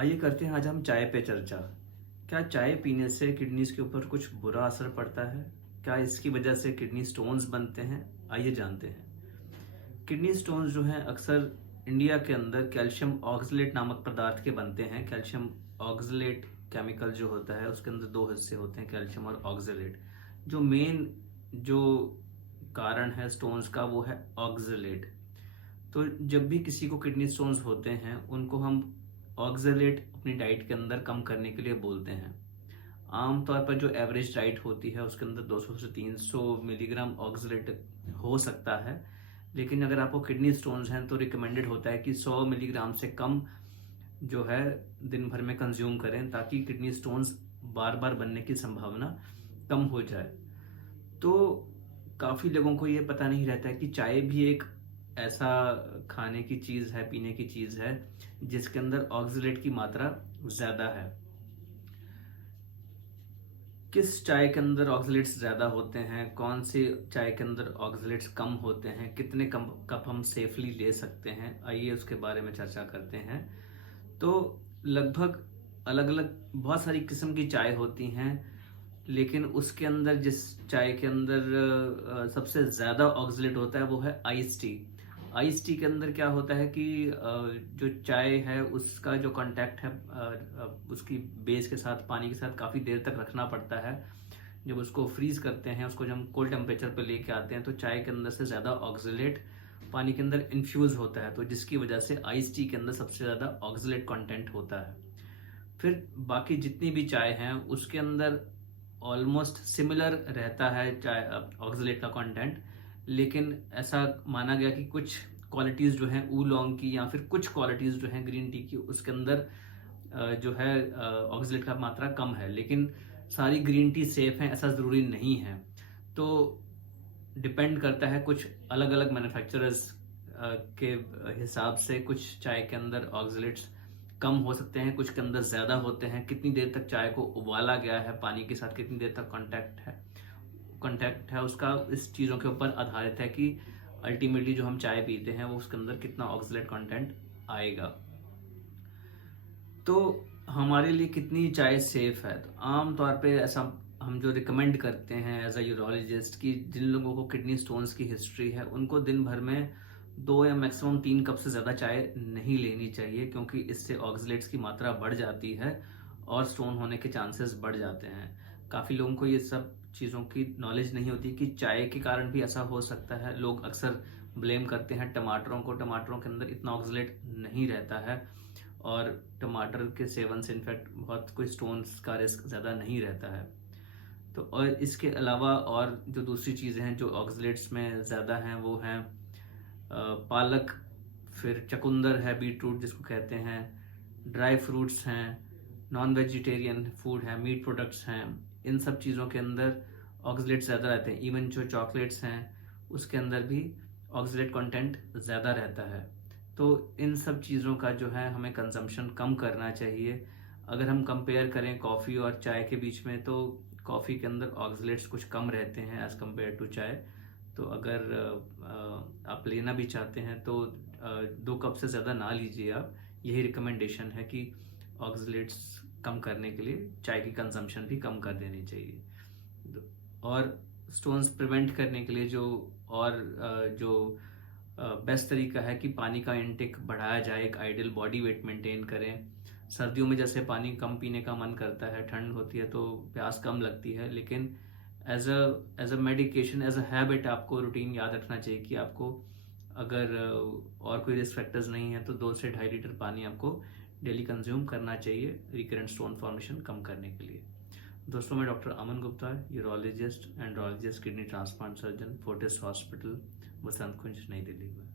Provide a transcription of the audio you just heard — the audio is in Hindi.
आइए करते हैं आज हम चाय पे चर्चा। क्या चाय पीने से किडनीज के ऊपर कुछ बुरा असर पड़ता है? क्या इसकी वजह से किडनी स्टोन्स बनते हैं? आइए जानते हैं। किडनी स्टोन्स जो हैं अक्सर इंडिया के अंदर कैल्शियम ऑक्सलेट नामक पदार्थ के बनते हैं। कैल्शियम ऑक्सलेट केमिकल जो होता है उसके अंदर दो हिस्से होते हैं, कैल्शियम और ऑक्सलेट। जो मेन जो कारण है स्टोन्स का वो है ऑक्सलेट। तो जब भी किसी को किडनी स्टोन्स होते हैं उनको हम ऑक्सलेट अपनी डाइट के अंदर कम करने के लिए बोलते हैं। आमतौर पर जो एवरेज डाइट होती है उसके अंदर 200 से 300 मिलीग्राम ऑक्सलेट हो सकता है, लेकिन अगर आपको किडनी स्टोन्स हैं तो रिकमेंडेड होता है कि 100 मिलीग्राम से कम जो है दिन भर में कंज्यूम करें, ताकि किडनी स्टोन्स बार बार बनने की संभावना कम हो जाए। तो काफ़ी लोगों को ये पता नहीं रहता है कि चाय भी एक ऐसा खाने की चीज़ है, पीने की चीज़ है जिसके अंदर ऑक्सलेट की मात्रा ज़्यादा है। किस चाय के अंदर ऑक्सलेट्स ज़्यादा होते हैं, कौन सी चाय के अंदर ऑक्सलेट्स कम होते हैं, कितने कम कप हम सेफली ले सकते हैं, आइए उसके बारे में चर्चा करते हैं। तो लगभग अलग अलग बहुत सारी किस्म की चाय होती हैं, लेकिन उसके अंदर जिस चाय के अंदर सबसे ज़्यादा ऑक्सलेट होता है वो है आइस टी। आइस टी के अंदर क्या होता है कि जो चाय है उसका जो कांटेक्ट है उसकी बेस के साथ, पानी के साथ काफ़ी देर तक रखना पड़ता है। जब उसको फ्रीज करते हैं, उसको जब हम कोल्ड टेम्परेचर पर लेके आते हैं तो चाय के अंदर से ज़्यादा ऑक्सलेट पानी के अंदर इन्फ्यूज़ होता है, तो जिसकी वजह से आइस टी के अंदर सबसे ज़्यादा ऑक्सलेट कंटेंट होता है। फिर बाकी जितनी भी चाय हैं उसके अंदर ऑलमोस्ट सिमिलर रहता है चाय ऑक्सलेट का कंटेंट, लेकिन ऐसा माना गया कि कुछ क्वालिटीज़ जो हैं ऊलॉन्ग की या फिर कुछ क्वालिटीज़ जो हैं ग्रीन टी की, उसके अंदर जो है ऑक्सलेट का मात्रा कम है। लेकिन सारी ग्रीन टी सेफ हैं ऐसा ज़रूरी नहीं है। तो डिपेंड करता है, कुछ अलग अलग मैन्युफैक्चरर्स के हिसाब से कुछ चाय के अंदर ऑक्सलेट्स कम हो सकते हैं, कुछ के अंदर ज़्यादा होते हैं। कितनी देर तक चाय को उबाला गया है पानी के साथ, कितनी देर तक कांटेक्ट है उसका इस चीज़ों के ऊपर आधारित है कि अल्टीमेटली जो हम चाय पीते हैं वो उसके अंदर कितना ऑक्सलेट कंटेंट आएगा। तो हमारे लिए कितनी चाय सेफ है? तो आम तौर पे ऐसा हम जो रिकमेंड करते हैं एज अ यूरोलॉजिस्ट कि जिन लोगों को किडनी स्टोन्स की हिस्ट्री है उनको दिन भर में 2 या मैक्सिमम 3 कप से ज़्यादा चाय नहीं लेनी चाहिए, क्योंकि इससे ऑक्सलेट्स की मात्रा बढ़ जाती है और स्टोन होने के चांसेस बढ़ जाते हैं। काफ़ी लोगों को ये सब चीज़ों की नॉलेज नहीं होती कि चाय के कारण भी ऐसा हो सकता है। लोग अक्सर ब्लेम करते हैं टमाटरों को, टमाटरों के अंदर इतना ऑक्सलेट नहीं रहता है और टमाटर के सेवन से इनफैक्ट बहुत कोई स्टोन्स का रिस्क ज़्यादा नहीं रहता है। तो और इसके अलावा और जो दूसरी चीज़ें हैं जो ऑक्सलेट्स में ज़्यादा हैं वो हैं पालक, फिर चकुंदर है, बीटरूट जिसको कहते हैं, ड्राई फ्रूट्स हैं, नॉन वेजिटेरियन फूड है, मीट प्रोडक्ट्स हैं। इन सब चीज़ों के अंदर ऑक्सलेट ज़्यादा रहते हैं। इवन जो चॉकलेट्स हैं उसके अंदर भी ऑक्सलेट कंटेंट ज़्यादा रहता है। तो इन सब चीज़ों का जो है हमें कंजम्पशन कम करना चाहिए। अगर हम कंपेयर करें कॉफ़ी और चाय के बीच में, तो कॉफ़ी के अंदर ऑक्सलेट्स कुछ कम रहते हैं एज़ कम्पेयर टू चाय। तो अगर आप लेना भी चाहते हैं तो 2 कप से ज़्यादा ना लीजिए आप। यही रिकमेंडेशन है कि ऑक्सलेट्स कम करने के लिए चाय की कंजम्पशन भी कम कर देनी चाहिए। और स्टोन्स प्रिवेंट करने के लिए जो बेस्ट तरीका है कि पानी का इंटेक बढ़ाया जाए, एक आइडियल बॉडी वेट मेंटेन करें। सर्दियों में जैसे पानी कम पीने का मन करता है, ठंड होती है तो प्यास कम लगती है, लेकिन as a medication, as a habit आपको रूटीन याद रखना चाहिए कि आपको अगर और कोई रिस्क फैक्टर्स नहीं है तो 2 से 2.5 लीटर पानी आपको डेली कंज्यूम करना चाहिए रिकरेंट स्टोन फॉर्मेशन कम करने के लिए। दोस्तों, मैं doctor Aman Gupta, urologist, andrologist, kidney transplant surgeon, Fortis hospital, Basant Kunj, नई दिल्ली में।